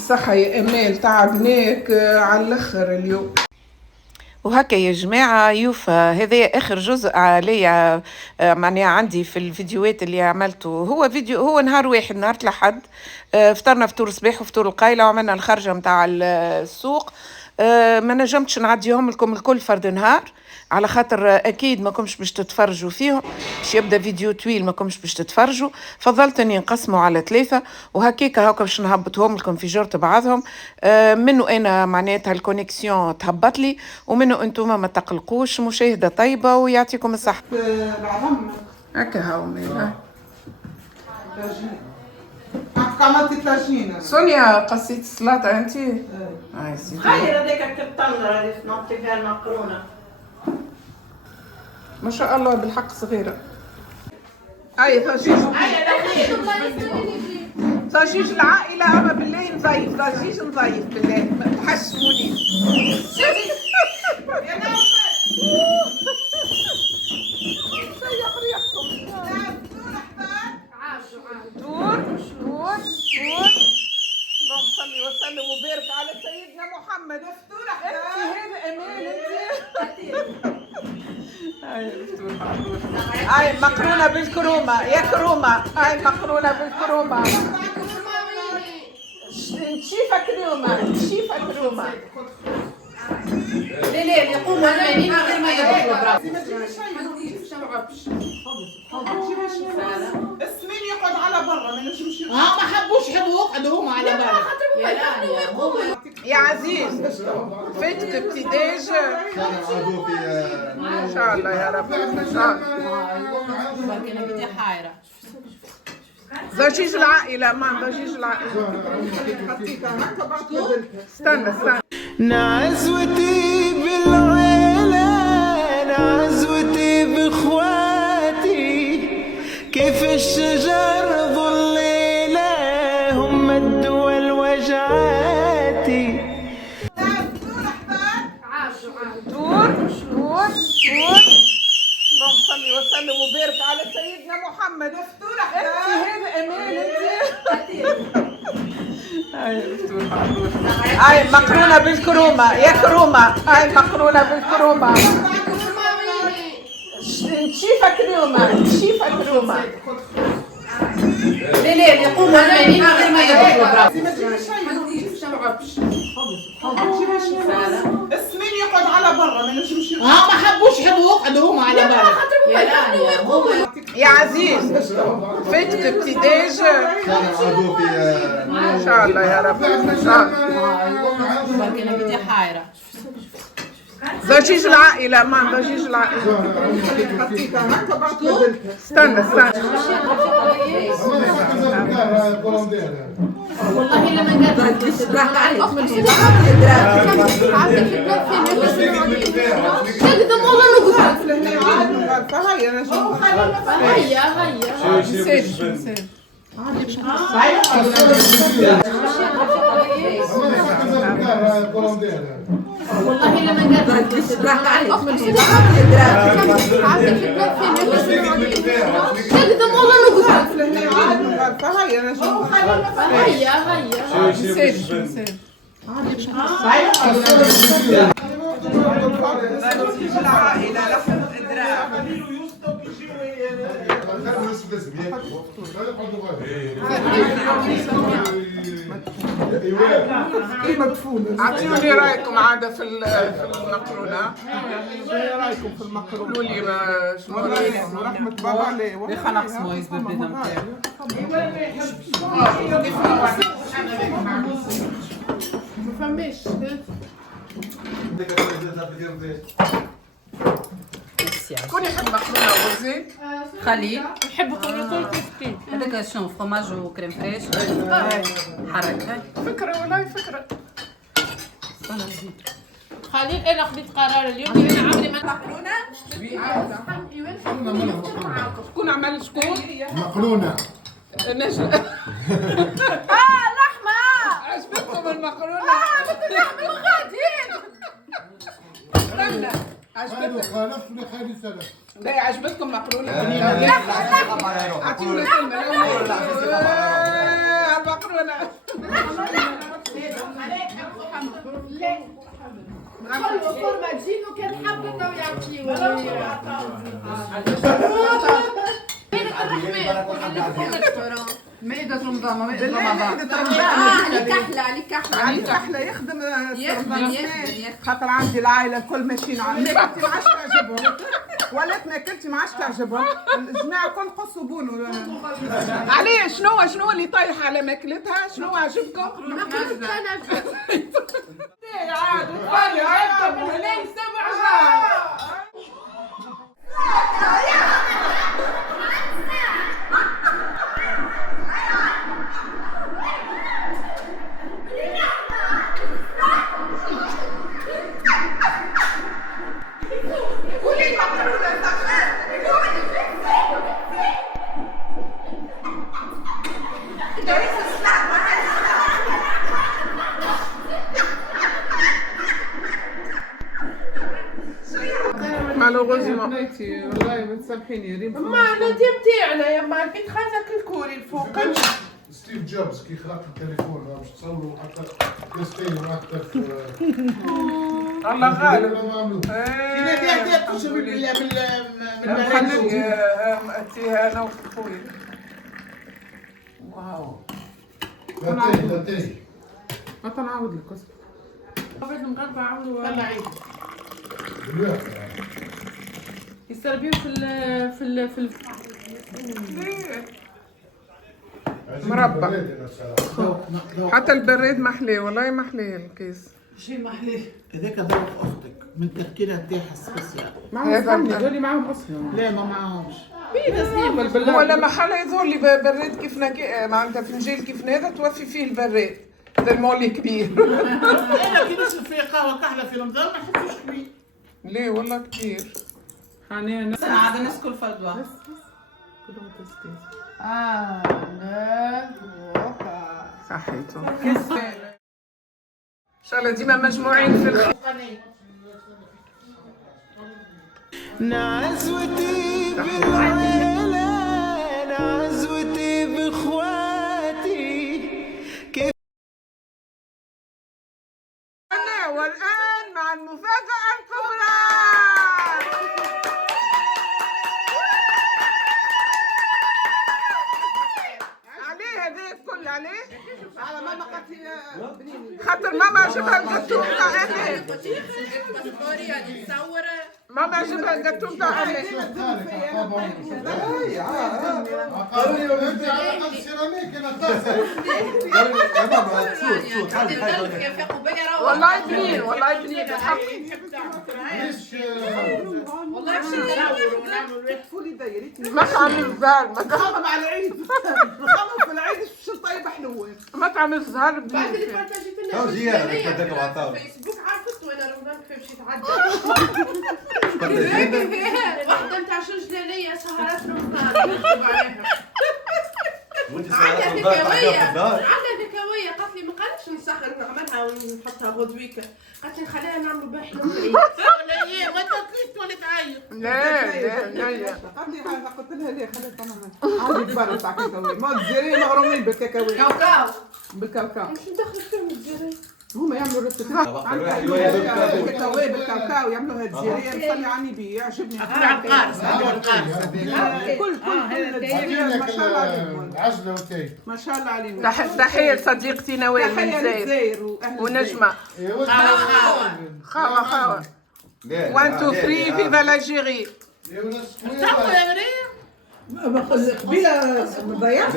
بالصحة يا امال، تعبناك على الاخر اليوم. وهكا يا جماعة يوفى هذا آخر جزء عليا معناها عندي في الفيديوهات اللي عملته. هو فيديو، هو نهار واحد، نهار الأحد، فطرنا فطور صباح وفطور القايلة وعملنا الخرجة متاع السوق. ما نجمتش نعديهم لكم الكل فرد نهار، على خاطر اكيد ما كنتش باش تتفرجوا فيهم، باش يبدا فيديو طويل ما كنتش باش تتفرجوا، فضلت اني نقسموا على 3 وهكيكا هاكا باش نهبطهم لكم في جرة بعضهم. منه انا معناتها الكونيكسيون تهبط لي، ومنه انتوما ما تقلقوش. مشاهدة طيبة ويعطيكم الصحة. بعضهم هكا هاو ميلا عملتي طاجين. سونيا قصيت السلطة انت؟ هاي سيدي. خير هذيك الطنجرة اللي صنعتي فيها المقرونة. ما شاء الله بالحق صغيرة. هاي ضجيج العائلة، أما بالله نضيف ضجيج نضيف بالله ما تحشموني. يا نوفل سيح ريحكم. دور اللهم صل وسلم وبارك على سيدنا محمد. انت هذا امان انت. هاي مقرونة بالكرومة يا كرومة، هاي مقرونة بالكرومة. شيفة كرومة. لا يقوموا المانين غير ما يدخلوا. اسمين يقعد على برا ما نجمش. ما حبوش يقعدوا هما على برا. يا عزيز فاتك ابتداج ان شاء الله يا رب ان شاء الله. انا بدي حايره ضجيج العائلة، ما ضجيج العائلة. استنى نعزوتي بالعيلة، نعزوتي بإخواتي، كيف الشجر ظليلة هم الدول وجعاتي. دور اللهم صل وسلم وبارك على سيدنا محمد. انت هذا امان انت. هاي مقرونة بالكرومة يا كرومة، هاي مقرونة بالكرومة. شيفة كرومة. لا يقوموا المانين غير ما يدخلوا. اسمين يقعد على برا ما نجمش. ما حبوش يقعدوا هما على برا. يا عزيز فاتك ابتداج ان شاء الله يا رب ان شاء الله. انا بدي حايره ضجيج العائلة، ما ضجيج العائلة. استنى والله لما قدرت راح عليك تقدم والله نقطة. والله لما قدرت راح عليك تقدم والله نقطة. اعطوني رايكم عادة في المقرونة. ايه رايكم في المقرونة؟ قولوا لي شنو رايكم؟ ورحمة بابا عليه خلاص ما يزبط لنا ما فماش. شكون يحب مقرونة وزيت؟ خليل يحب كل كيف هذاك شنو فروماج وكريم فريش. حركة فكرة والله فكرة. خليل انا خديت قرار اليوم انا عمري ما مقرونة؟ شكون عمل شكون؟ مقرونة نجلة. لحمة. عجبتكم المقرونة؟ لحمة وغادين. رملة عجبتكم؟ خالف لي خالي سلف. لا عجبتكم مقرونة؟ اعطيني كلمة. مقرونة خلوا فورمة تجيب وكان حبة تو يعطيوه. مائدة رمضان مائدة رمضان. عليك أحلى عليك أحلى. عليك احلى يخدم يخدم. خاطر عندي العائله الكل ماشيين على ما كنتي ما عادش تعجبهم ولات ما كنتي ما عادش تعجبهم الجماعه الكل قصوا بونو عليه شنو اللي طايح على ماكلتها شنو عجبكم؟ عاد تفرج عيبتك هنا 7 ساعات مالوغوزمون والله ما تسامحيني ريم ما نديم تاعنا يا ما كنت خاصك الكوري الفوق. ستيف جوبز كي خلق التليفون باش تصوروا حتى كريستين حتى في الله غالب. خليني أتيها أنا وخوي. واو. لاتيه ما تنعاود لك اصبر. بغيت نقطع عمرو طلع عيد. يستربيو في مربى. حتى البريد محلي والله محلي الكيس. شيء محليه هذاك ذوق اختك من التركيبه تاعها السبيسيال. معهم فمي هذول معهم اصلا. لا ما معاهمش. ولا محل يظهر لي بريد كيفنا معناتها فنجان كيف هذا توفي فيه البريد هذا المولي كبير. انا كي نشرب فيه قهوه كحله في رمضان ما نحبش كبير. ليه والله كتير. أنا عاد الناس كل فردوة. صحيتو. ان شاء الله ديما مجموعين في الخير. نعزوتي بالعيلة نعزوتي باخواتي كيف والان مع المفاجاه الكبرى عليه هذا الكل عليه على ماما قالت لي خاطر ماما جابها الجاتو تاع اهلي ماما جابها الجاتو تاع اهلي والله بنين والله بنين بالحق مطعم الزهر نخمم على العيد نخمم في العيد باش نطيب حلوات مطعم الزهر بعد بنين اللي بارتاجيت لنا فيسبوك عرفت وانا رمضان كيفاش يتعدى. واحدة نتاع جلالية سهرات رمضان نكتب عليها. عندها هكاوية قالت لي ما قالتش نسخر نعملها ونحطها غدويكة قالت لي نخليها نعملوا بها حلو العيد. ولا هي ما تاكليش ولا تعيط. لا قالت لي هذا قلت لها ليه خليت انا عندي كبار تاع كاكاوي ما الجزائريين مغرومين بالكاكاوي كاوكاو. بالكاوكاو مش ندخل فيهم الجزائر. هما يعملوا ريسبي كاكاوي بالكاوكاو يعملوها الجزائريه نصلي على النبي يعجبني العقارس كل الجزائر ما شاء الله عليهم عجله وتاي ما شاء الله عليهم تحية لصديقتي نوال من تحيه الجزائر للجزائر واهل ونجمة خاوة 1 2 3 فيفا لاجيري تاكل يا مريم. قبيله ضيعت